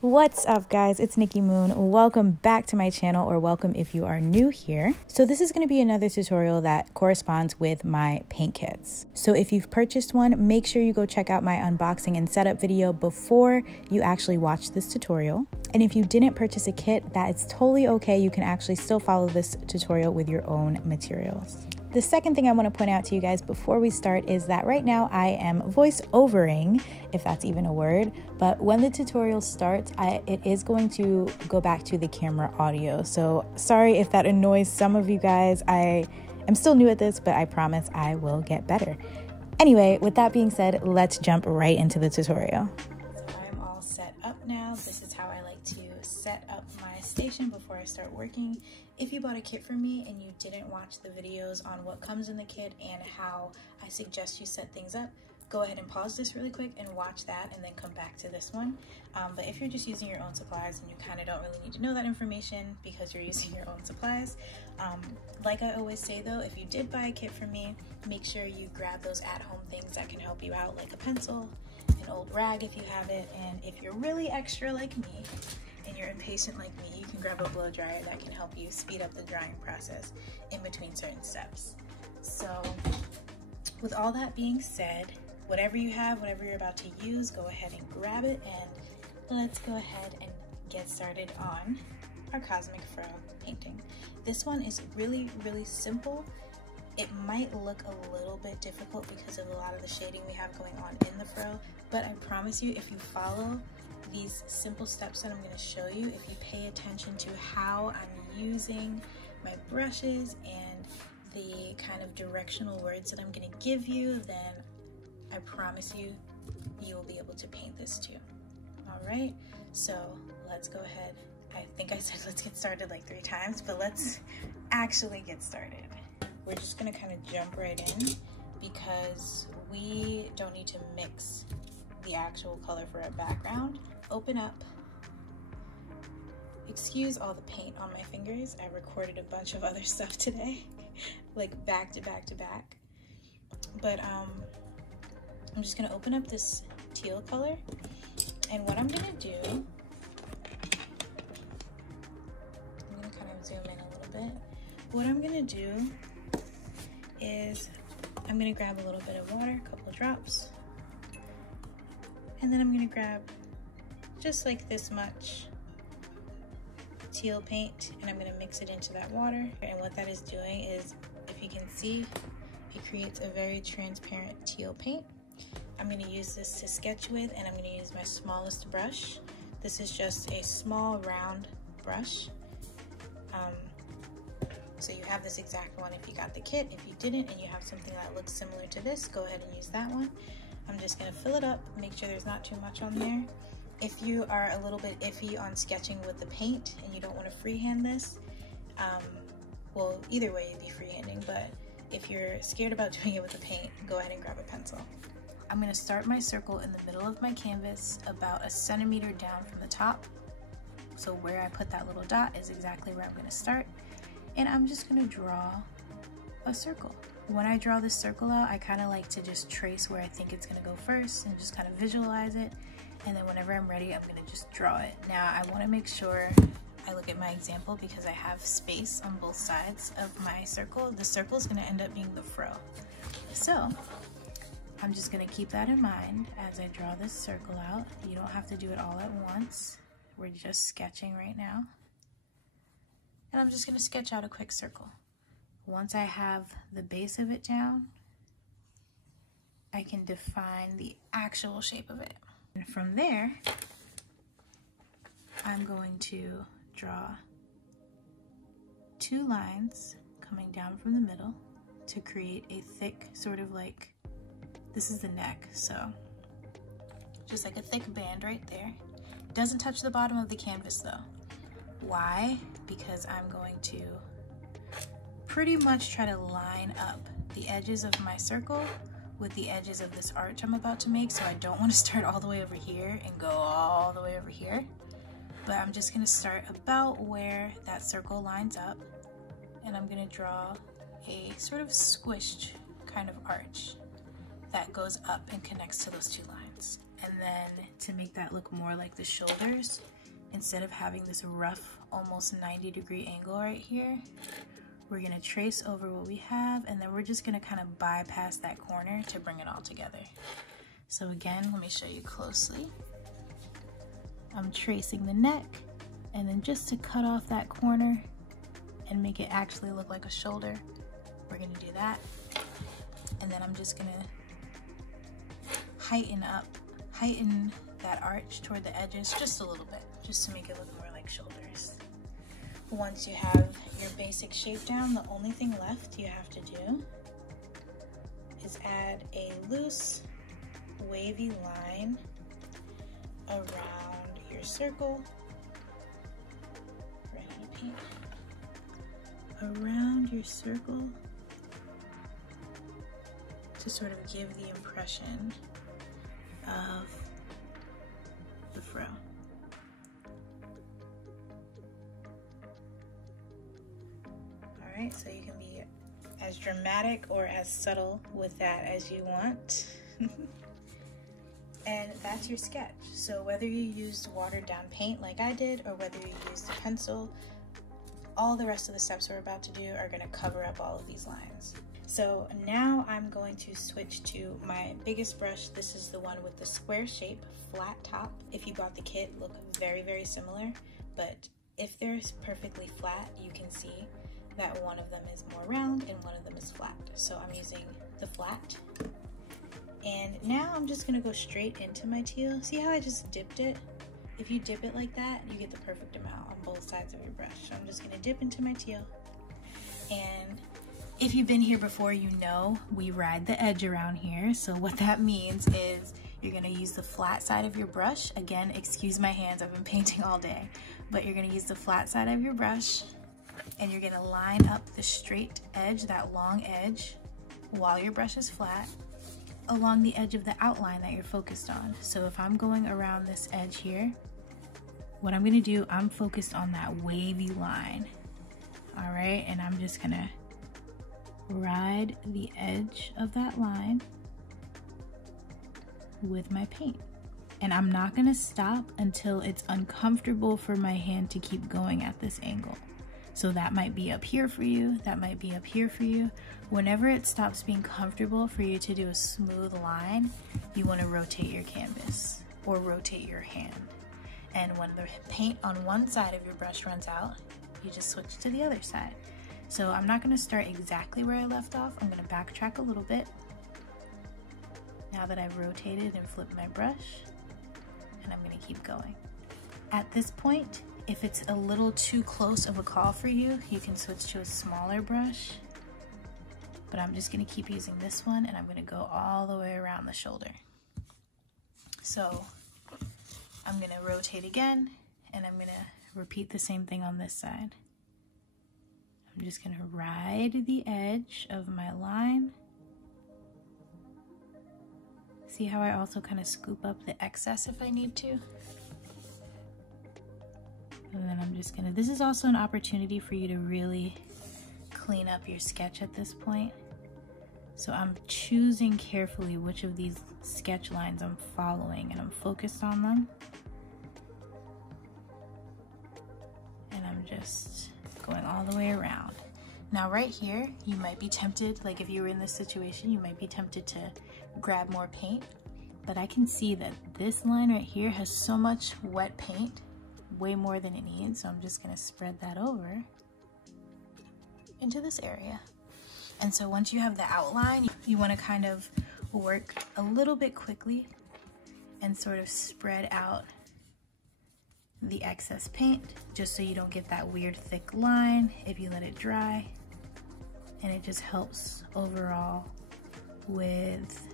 What's up, guys? It's Nikki Moon. Welcome back to my channel, or welcome if you are new here. So this is going to be another tutorial that corresponds with my paint kits. So if you've purchased one, make sure you go check out my unboxing and setup video before you actually watch this tutorial. And if you didn't purchase a kit, that is totally okay. You can actually still follow this tutorial with your own materials. The second thing I want to point out to you guys before we start is that right now I am voice-overing, if that's even a word, but when the tutorial starts, it is going to go back to the camera audio. So sorry if that annoys some of you guys. I am still new at this, but I promise I will get better. Anyway, with that being said, let's jump right into the tutorial. So I'm all set up now. This is how I like to set up my station before I start working. If you bought a kit from me and you didn't watch the videos on what comes in the kit and how I suggest you set things up, go ahead and pause this really quick and watch that and then come back to this one. But if you're just using your own supplies and you kind of don't really need to know that information because you're using your own supplies, like I always say though, if you did buy a kit from me, make sure you grab those at-home things that can help you out, like a pencil, an old rag if you have it, and if you're really extra like me, and you're impatient like me, you can grab a blow dryer that can help you speed up the drying process in between certain steps. So with all that being said, whatever you have, whatever you're about to use, go ahead and grab it, and let's go ahead and get started on our Cosmic Fro painting. This one is really, really simple. It might look a little bit difficult because of a lot of the shading we have going on in the fro, but I promise you, if you follow these simple steps that I'm going to show you, if you pay attention to how I'm using my brushes and the kind of directional words that I'm going to give you, then I promise you, you will be able to paint this too. All right, so let's go ahead. I think I said let's get started like 3 times, but let's actually get started. We're just going to kind of jump right in because we don't need to mix the actual color for a background. Open up. Excuse all the paint on my fingers. I recorded a bunch of other stuff today, like back to back to back. But I'm just gonna open up this teal color, and what I'm gonna do, I'm gonna kind of zoom in a little bit. What I'm gonna do is I'm gonna grab a little bit of water, a couple drops, and then I'm gonna grab just like this much teal paint, and I'm gonna mix it into that water. And what that is doing is, if you can see, it creates a very transparent teal paint. I'm gonna use this to sketch with, and I'm gonna use my smallest brush. This is just a small round brush. So you have this exact one if you got the kit. If you didn't and you have something that looks similar to this, go ahead and use that one. I'm just gonna fill it up, make sure there's not too much on there. If you are a little bit iffy on sketching with the paint and you don't want to freehand this, well, either way you'd be freehanding, but if you're scared about doing it with the paint, go ahead and grab a pencil. I'm gonna start my circle in the middle of my canvas, about 1 centimeter down from the top. So where I put that little dot is exactly where I'm gonna start. And I'm just gonna draw a circle. When I draw this circle out, I kind of like to just trace where I think it's gonna go first and just kind of visualize it. And then whenever I'm ready, I'm gonna just draw it. Now I wanna make sure I look at my example because I have space on both sides of my circle. The circle is gonna end up being the fro. So I'm just gonna keep that in mind as I draw this circle out. You don't have to do it all at once. We're just sketching right now. And I'm just gonna sketch out a quick circle. Once I have the base of it down, I can define the actual shape of it. And from there, I'm going to draw 2 lines coming down from the middle to create a thick sort of like, this is the neck, so just like a thick band right there. Doesn't touch the bottom of the canvas though. Why? Because I'm going to pretty much try to line up the edges of my circle with the edges of this arch I'm about to make, so I don't want to start all the way over here and go all the way over here, but I'm just going to start about where that circle lines up, and I'm going to draw a sort of squished kind of arch that goes up and connects to those 2 lines. And then to make that look more like the shoulders, instead of having this rough, almost 90-degree angle right here, we're gonna trace over what we have, and then we're just gonna kind of bypass that corner to bring it all together. So again, let me show you closely. I'm tracing the neck, and then just to cut off that corner and make it actually look like a shoulder, we're gonna do that. And then I'm just gonna heighten that arch toward the edges just a little bit, just to make it look more like shoulders. Once you have your basic shape down, the only thing left you have to do is add a loose, wavy line around your circle. Ran out of paint. Around your circle to sort of give the impression of the fro. Alright, so you can be as dramatic or as subtle with that as you want. And that's your sketch. So whether you used watered down paint like I did, or whether you used a pencil, all the rest of the steps we're about to do are going to cover up all of these lines. So now I'm going to switch to my biggest brush. This is the one with the square shape, flat top. If you bought the kit, look very, very similar, but if they're perfectly flat, you can see that one of them is more round and one of them is flat. So I'm using the flat. And now I'm just gonna go straight into my teal. See how I just dipped it? If you dip it like that, you get the perfect amount on both sides of your brush. So I'm just gonna dip into my teal. And if you've been here before, you know we ride the edge around here. So what that means is you're gonna use the flat side of your brush. Again, excuse my hands, I've been painting all day. But you're gonna use the flat side of your brush, and you're gonna line up the straight edge, that long edge, while your brush is flat, along the edge of the outline that you're focused on. So if I'm going around this edge here, what I'm gonna do, I'm focused on that wavy line. All right, and I'm just gonna ride the edge of that line with my paint. And I'm not gonna stop until it's uncomfortable for my hand to keep going at this angle. So that might be up here for you, that might be up here for you. Whenever it stops being comfortable for you to do a smooth line, you wanna rotate your canvas or rotate your hand. And when the paint on one side of your brush runs out, you just switch to the other side. So I'm not gonna start exactly where I left off. I'm gonna backtrack a little bit. Now that I've rotated and flipped my brush, and I'm gonna keep going. At this point, if it's a little too close of a call for you, you can switch to a smaller brush. But I'm just gonna keep using this one, and I'm gonna go all the way around the shoulder. So I'm gonna rotate again, and I'm gonna repeat the same thing on this side. I'm just gonna ride the edge of my line. See how I also kind of scoop up the excess if I need to? And then I'm just gonna, this is also an opportunity for you to really clean up your sketch at this point. So I'm choosing carefully which of these sketch lines I'm following, and I'm focused on them. And I'm just going all the way around. Now right here, you might be tempted, like if you were in this situation, you might be tempted to grab more paint, but I can see that this line right here has so much wet paint, way more than it needs, so I'm just gonna spread that over into this area. And so once you have the outline, you wanna kind of work a little bit quickly and sort of spread out the excess paint, just so you don't get that weird thick line if you let it dry. And it just helps overall with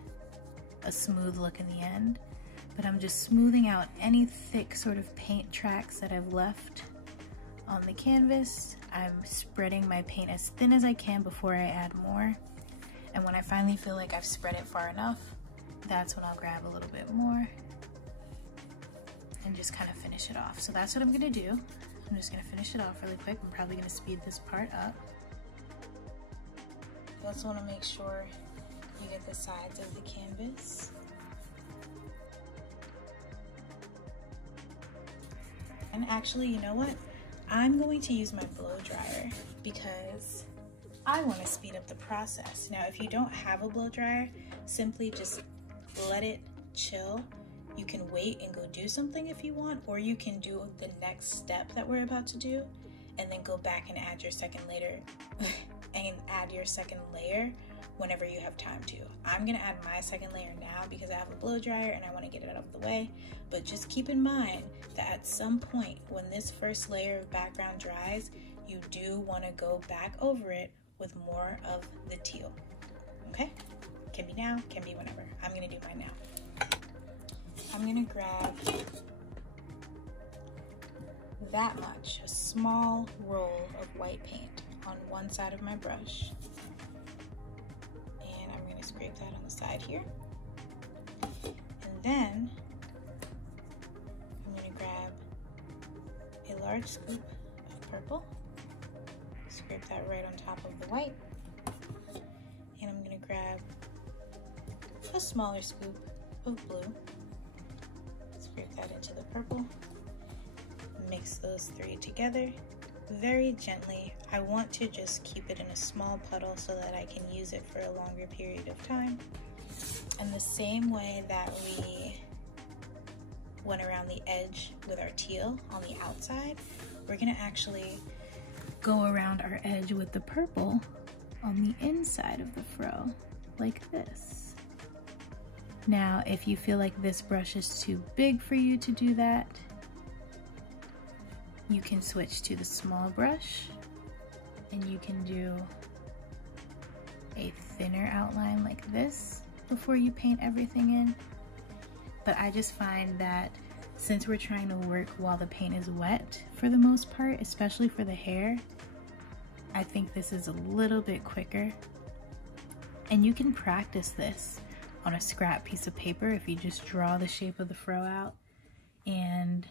a smooth look in the end. But I'm just smoothing out any thick sort of paint tracks that I've left on the canvas. I'm spreading my paint as thin as I can before I add more. And when I finally feel like I've spread it far enough, that's when I'll grab a little bit more and just kind of finish it off. So that's what I'm gonna do. I'm just gonna finish it off really quick. I'm probably gonna speed this part up. You also wanna make sure you get the sides of the canvas. And actually, you know what? I'm going to use my blow dryer because I want to speed up the process. Now, if you don't have a blow dryer, simply just let it chill. You can wait and go do something if you want, or you can do the next step that we're about to do and then go back and add your second layer whenever you have time to. I'm gonna add my second layer now because I have a blow dryer and I want to get it out of the way. But just keep in mind that at some point when this first layer of background dries, you do want to go back over it with more of the teal. Okay? Can be now, can be whenever. I'm gonna do mine now. I'm gonna grab that much, a small roll of white paint on one side of my brush. And I'm gonna scrape that on the side here. And then I'm gonna grab a large scoop of purple, scrape that right on top of the white. And I'm gonna grab a smaller scoop of blue, scrape that into the purple, mix those three together very gently. I want to just keep it in a small puddle so that I can use it for a longer period of time. And the same way that we went around the edge with our teal on the outside, we're gonna actually go around our edge with the purple on the inside of the fro, like this. Now, if you feel like this brush is too big for you to do that, you can switch to the small brush and you can do a thinner outline like this before you paint everything in. But I just find that since we're trying to work while the paint is wet for the most part, especially for the hair, I think this is a little bit quicker. And you can practice this on a scrap piece of paper if you just draw the shape of the fro out and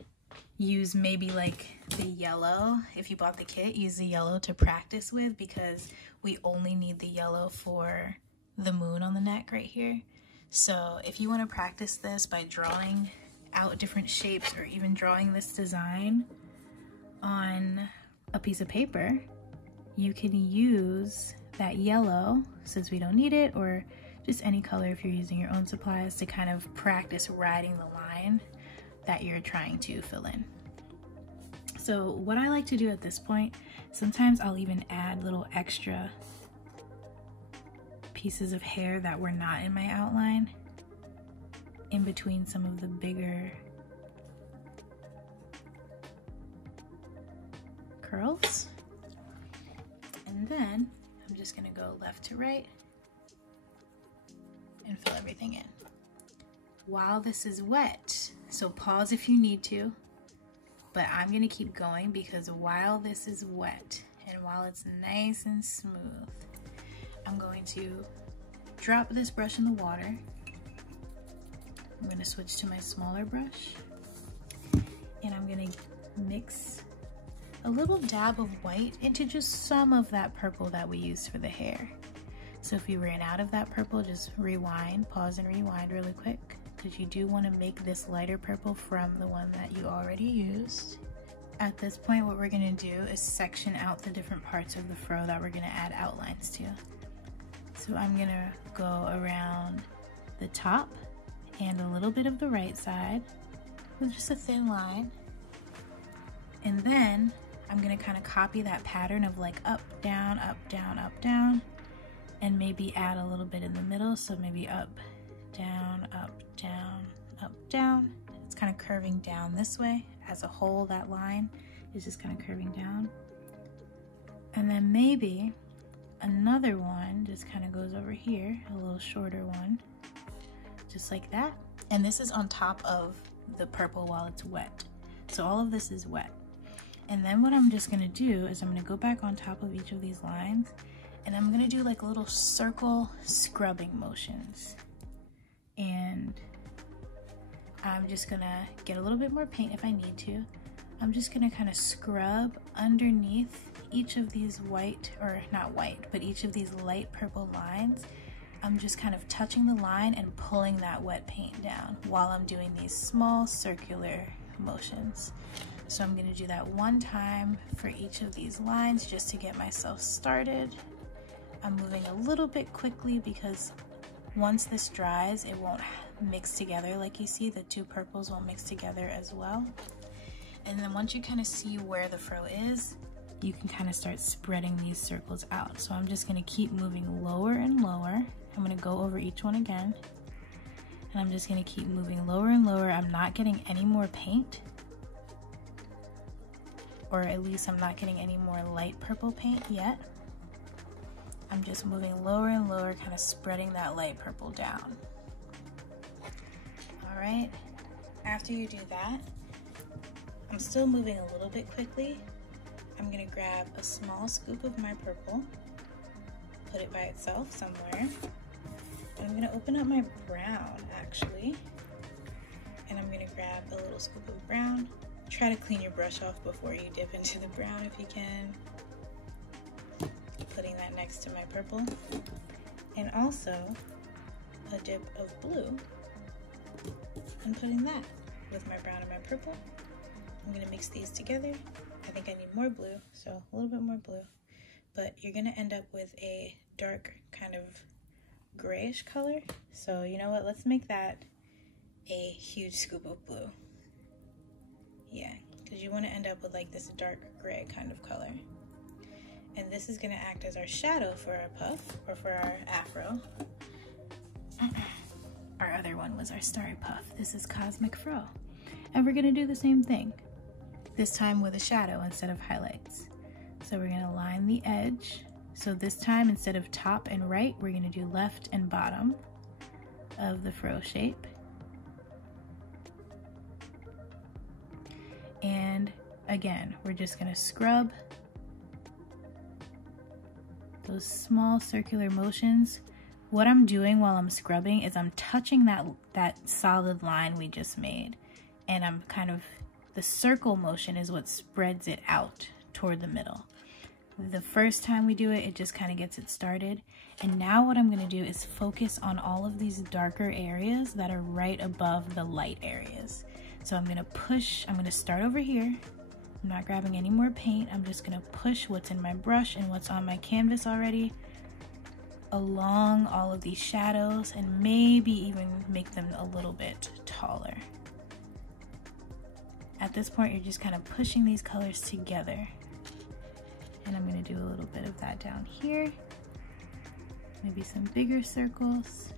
use maybe like the yellow. If you bought the kit, use the yellow to practice with, because we only need the yellow for the moon on the neck right here. So if you want to practice this by drawing out different shapes or even drawing this design on a piece of paper, you can use that yellow, since we don't need it, or just any color if you're using your own supplies, to kind of practice writing the line that you're trying to fill in. So what I like to do at this point, sometimes I'll even add little extra pieces of hair that were not in my outline in between some of the bigger curls. And then I'm just gonna go left to right and fill everything in. While this is wet, so pause if you need to, but I'm gonna keep going because while this is wet and while it's nice and smooth, I'm going to drop this brush in the water. I'm gonna switch to my smaller brush and I'm gonna mix a little dab of white into just some of that purple that we used for the hair. So if you ran out of that purple, just rewind, pause and rewind really quick, because you do want to make this lighter purple from the one that you already used. At this point, what we're going to do is section out the different parts of the fro that we're going to add outlines to. So I'm going to go around the top and a little bit of the right side with just a thin line. And then I'm going to kind of copy that pattern of like up, down, up, down, up, down, and maybe add a little bit in the middle. So maybe up, down, up, down, up, down. It's kind of curving down this way. As a whole, that line is just kind of curving down. And then maybe another one just kind of goes over here, a little shorter one, just like that. And this is on top of the purple while it's wet. So all of this is wet. And then what I'm just gonna do is I'm gonna go back on top of each of these lines and I'm gonna do like little circle scrubbing motions. And I'm just gonna get a little bit more paint if I need to. I'm just gonna kind of scrub underneath each of these white, or not white, but each of these light purple lines. I'm just kind of touching the line and pulling that wet paint down while I'm doing these small circular motions. So I'm going to do that one time for each of these lines just to get myself started. I'm moving a little bit quickly because once this dries, it won't mix together. Like you see, the two purples won't mix together as well. And then once you kind of see where the fro is, you can kind of start spreading these circles out. So I'm just going to keep moving lower and lower. I'm going to go over each one again. And I'm just going to keep moving lower and lower. I'm not getting any more paint. Or at least I'm not getting any more light purple paint yet. I'm just moving lower and lower, kind of spreading that light purple down. All right, after you do that, I'm still moving a little bit quickly. I'm gonna grab a small scoop of my purple, put it by itself somewhere, and I'm gonna open up my brown actually, and I'm gonna grab a little scoop of brown. Try to clean your brush off before you dip into the brown if you can. Putting that next to my purple. And also a dip of blue and putting that with my brown and my purple. I'm gonna mix these together. I think I need more blue, so a little bit more blue. But you're gonna end up with a dark kind of grayish color. So you know what, let's make that a huge scoop of blue. Yeah, because you want to end up with like this dark gray kind of color. And this is going to act as our shadow for our puff, or for our afro. Our other one was our starry puff. This is Cosmic Fro. And we're going to do the same thing, this time with a shadow instead of highlights. So we're going to line the edge. So this time, instead of top and right, we're going to do left and bottom of the fro shape. And again, we're just gonna scrub those small circular motions. What I'm doing while I'm scrubbing is I'm touching that solid line we just made. And I'm kind of, the circle motion is what spreads it out toward the middle. The first time we do it, it just kind of gets it started. And now what I'm gonna do is focus on all of these darker areas that are right above the light areas. So I'm gonna push, I'm gonna start over here. I'm not grabbing any more paint. I'm just gonna push what's in my brush and what's on my canvas already along all of these shadows, and maybe even make them a little bit taller. At this point, you're just kind of pushing these colors together. And I'm gonna do a little bit of that down here. Maybe some bigger circles.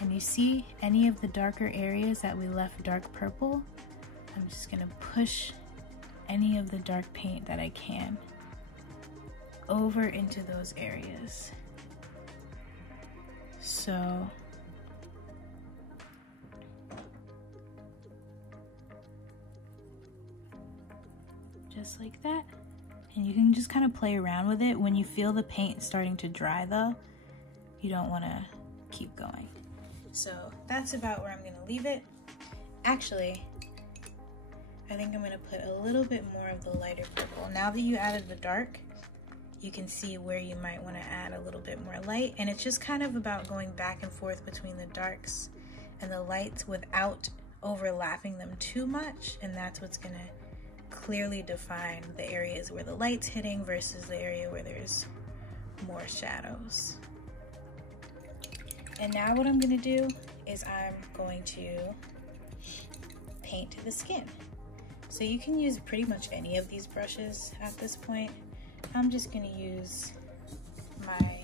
And you see any of the darker areas that we left dark purple, I'm just gonna push any of the dark paint that I can over into those areas. So just like that. And you can just kind of play around with it. When you feel the paint starting to dry though, you don't wanna keep going. So that's about where I'm gonna leave it. Actually, I think I'm gonna put a little bit more of the lighter purple. Now that you added the dark, you can see where you might wanna add a little bit more light. And it's just kind of about going back and forth between the darks and the lights without overlapping them too much. And that's what's gonna clearly define the areas where the light's hitting versus the area where there's more shadows. And now what I'm gonna do is I'm going to paint the skin. So you can use pretty much any of these brushes at this point. I'm just gonna use my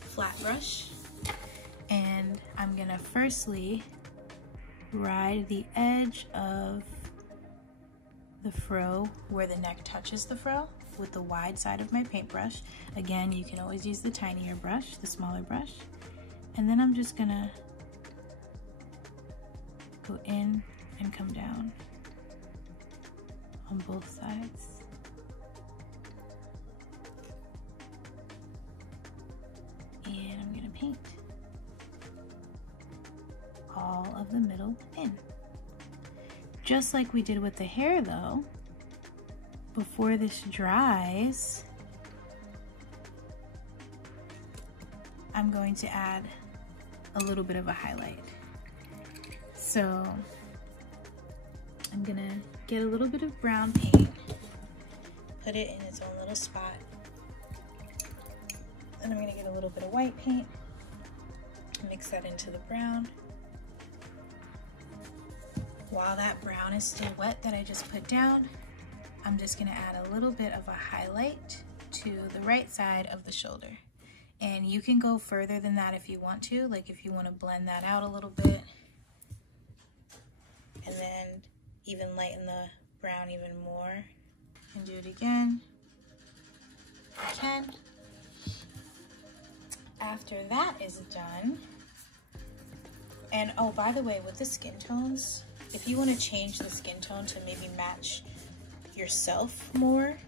flat brush, and I'm gonna firstly ride the edge of the fro where the neck touches the fro with the wide side of my paintbrush. Again, you can always use the tinier brush, the smaller brush. And then I'm just gonna go in and come down on both sides. And I'm gonna paint all of the middle in. Just like we did with the hair though, before this dries, I'm going to add a little bit of a highlight. So I'm gonna get a little bit of brown paint, put it in its own little spot. Then I'm gonna get a little bit of white paint, mix that into the brown. While that brown is still wet that I just put down, I'm just gonna add a little bit of a highlight to the right side of the shoulder. And you can go further than that if you want to, like if you want to blend that out a little bit. And then even lighten the brown even more. And do it again. If you can. After that is done, and oh, by the way, with the skin tones, if you want to change the skin tone to maybe match yourself more,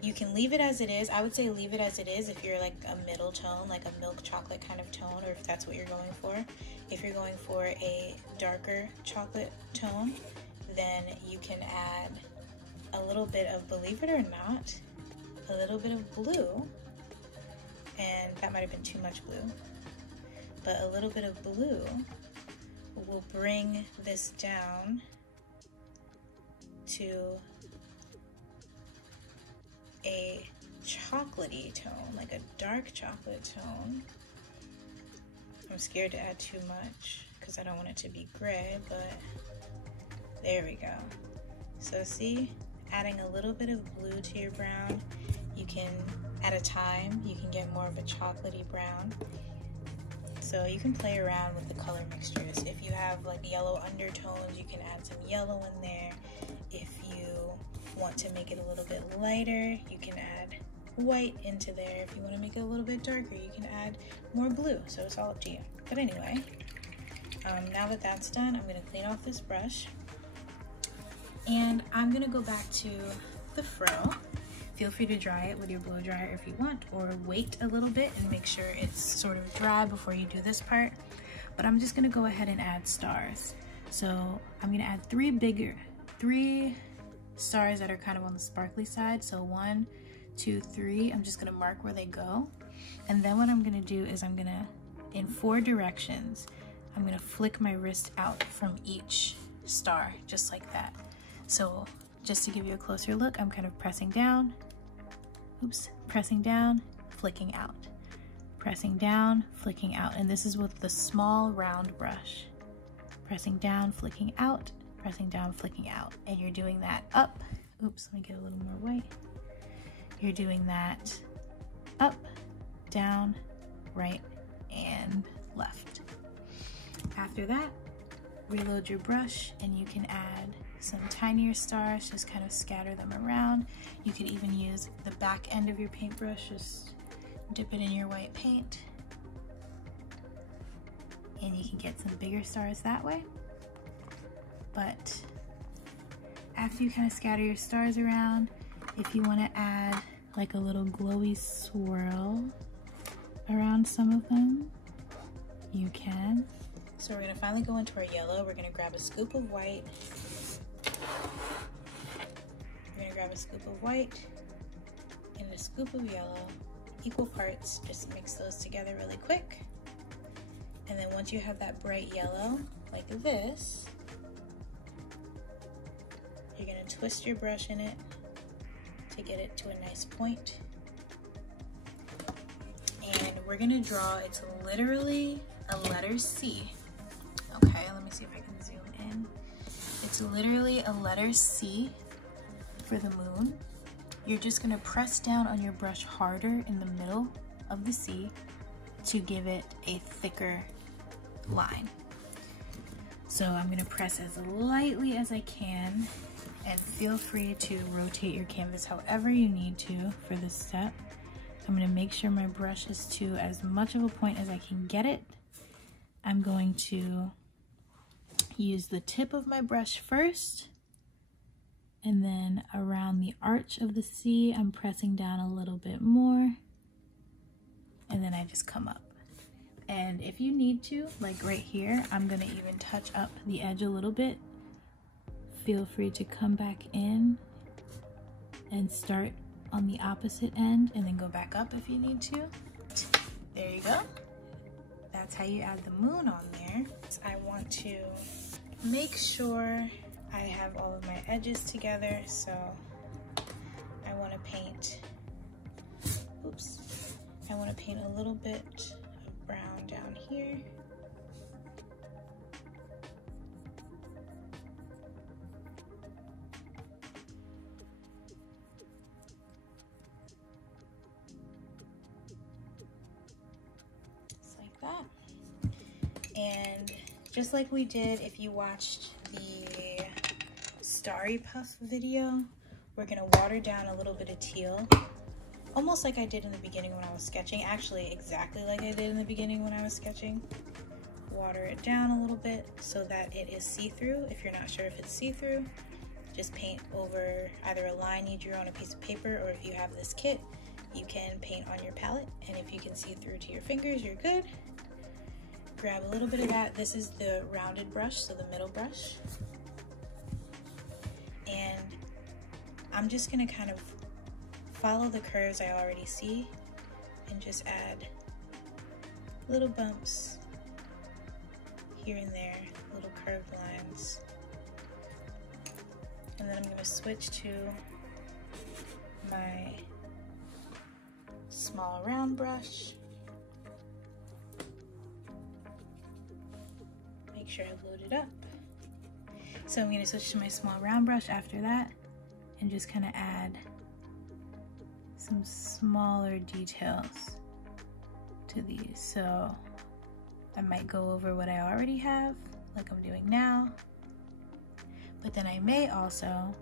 you can leave it as it is. I would say leave it as it is if you're like a middle tone, like a milk chocolate kind of tone, or if that's what you're going for. If you're going for a darker chocolate tone, then you can add a little bit of, believe it or not, a little bit of blue. And that might have been too much blue, but a little bit of blue will bring this down to a chocolatey tone, like a dark chocolate tone. I'm scared to add too much because I don't want it to be gray, but there we go. So see, adding a little bit of blue to your brown, you can, at a time, you can get more of a chocolatey brown. So you can play around with the color mixtures. If you have like yellow undertones, you can add some yellow in there. If you want to make it a little bit lighter, you can add white into there. If you want to make it a little bit darker, you can add more blue. So it's all up to you. But anyway, now that that's done, I'm going to clean off this brush. And I'm going to go back to the fro. Feel free to dry it with your blow dryer if you want, or wait a little bit and make sure it's sort of dry before you do this part. But I'm just gonna go ahead and add stars. So I'm gonna add three stars that are kind of on the sparkly side. So 1, 2, 3, I'm just gonna mark where they go. And then what I'm gonna do is I'm gonna, in 4 directions, I'm gonna flick my wrist out from each star, just like that. So just to give you a closer look, I'm kind of pressing down, pressing down, flicking out, pressing down, flicking out. And this is with the small round brush. Pressing down, flicking out, pressing down, flicking out. And you're doing that up. Oops, let me get a little more white. You're doing that up, down, right, and left. After that, reload your brush and you can add some tinier stars, just kind of scatter them around. You could even use the back end of your paintbrush, just dip it in your white paint, and you can get some bigger stars that way. But after you kind of scatter your stars around, if you want to add like a little glowy swirl around some of them, you can. So we're going to finally go into our yellow. We're going to grab a scoop of white. We're gonna grab a scoop of white and a scoop of yellow, equal parts. Just mix those together really quick. And then once you have that bright yellow, like this, you're gonna twist your brush in it to get it to a nice point. And we're gonna draw, it's literally a letter C. Okay, let me see if I can zoom in. It's literally a letter C for the moon. You're just gonna press down on your brush harder in the middle of the C to give it a thicker line. So I'm gonna press as lightly as I can, and feel free to rotate your canvas however you need to for this step. I'm gonna make sure my brush is to as much of a point as I can get it. I'm going to use the tip of my brush first, and then around the arch of the C, I'm pressing down a little bit more, and then I just come up. And if you need to, like right here, I'm gonna even touch up the edge a little bit. Feel free to come back in and start on the opposite end and then go back up if you need to. There you go. That's how you add the moon on there. I want to make sure I have all of my edges together, so I want to paint, oops, I want to paint a little bit of brown down here. Just like that. And just like we did, if you watched the Starry Puff video, we're gonna water down a little bit of teal, almost like I did in the beginning when I was sketching. Actually, exactly like I did in the beginning when I was sketching. Water it down a little bit so that it is see-through. If you're not sure if it's see-through, just paint over either a line you drew on a piece of paper, or if you have this kit, you can paint on your palette, and if you can see through to your fingers, you're good. Grab a little bit of that. This is the rounded brush, so the middle brush. And I'm just gonna kind of follow the curves I already see and just add little bumps here and there, little curved lines. And then I'm gonna switch to my small round brush. Make sure I load it up. So I'm gonna switch to my small round brush after that and just kind of add some smaller details to these. So I might go over what I already have, like I'm doing now, but then I may also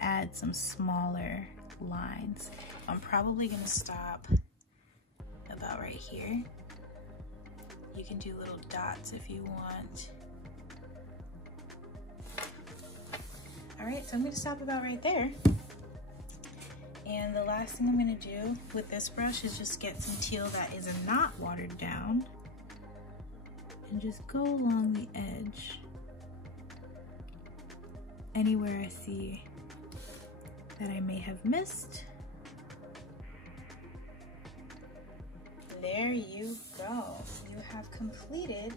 add some smaller lines. I'm probably gonna stop about right here. You can do little dots if you want. All right, so I'm gonna stop about right there. And the last thing I'm gonna do with this brush is just get some teal that is not watered down and just go along the edge. Anywhere I see that I may have missed. There you go. You have completed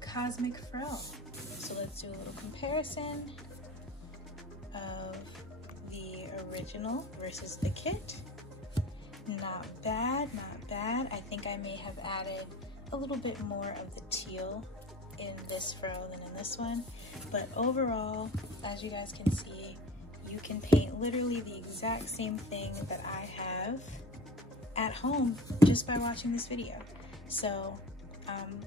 Cosmic Frill. So let's do a little comparison of the original versus the kit. Not bad, not bad. I think I may have added a little bit more of the teal in this frill than in this one. But overall, as you guys can see, you can paint literally the exact same thing that I have at home just by watching this video. So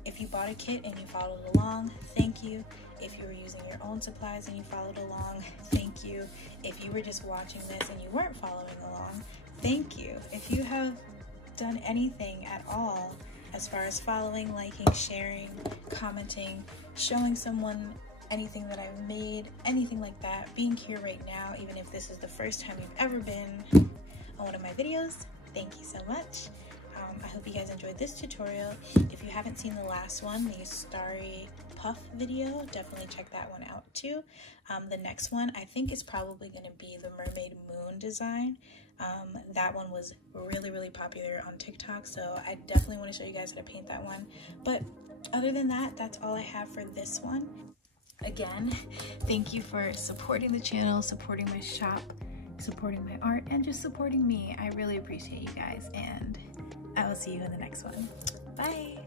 if you bought a kit and you followed along, thank you. If you were using your own supplies and you followed along, thank you. If you were just watching this and you weren't following along, thank you. If you have done anything at all as far as following, liking, sharing, commenting, showing someone anything that I've made, anything like that, being here right now, even if this is the first time you've ever been on one of my videos, thank you so much. I hope you guys enjoyed this tutorial. If you haven't seen the last one, the Starry Puff video, definitely check that one out too. The next one I think is probably going to be the Mermaid Moon design. That one was really popular on TikTok, so I definitely want to show you guys how to paint that one. But other than that, that's all I have for this one. Again, thank you for supporting the channel, supporting my shop, supporting my art, and just supporting me. I really appreciate you guys, and I will see you in the next one. Bye!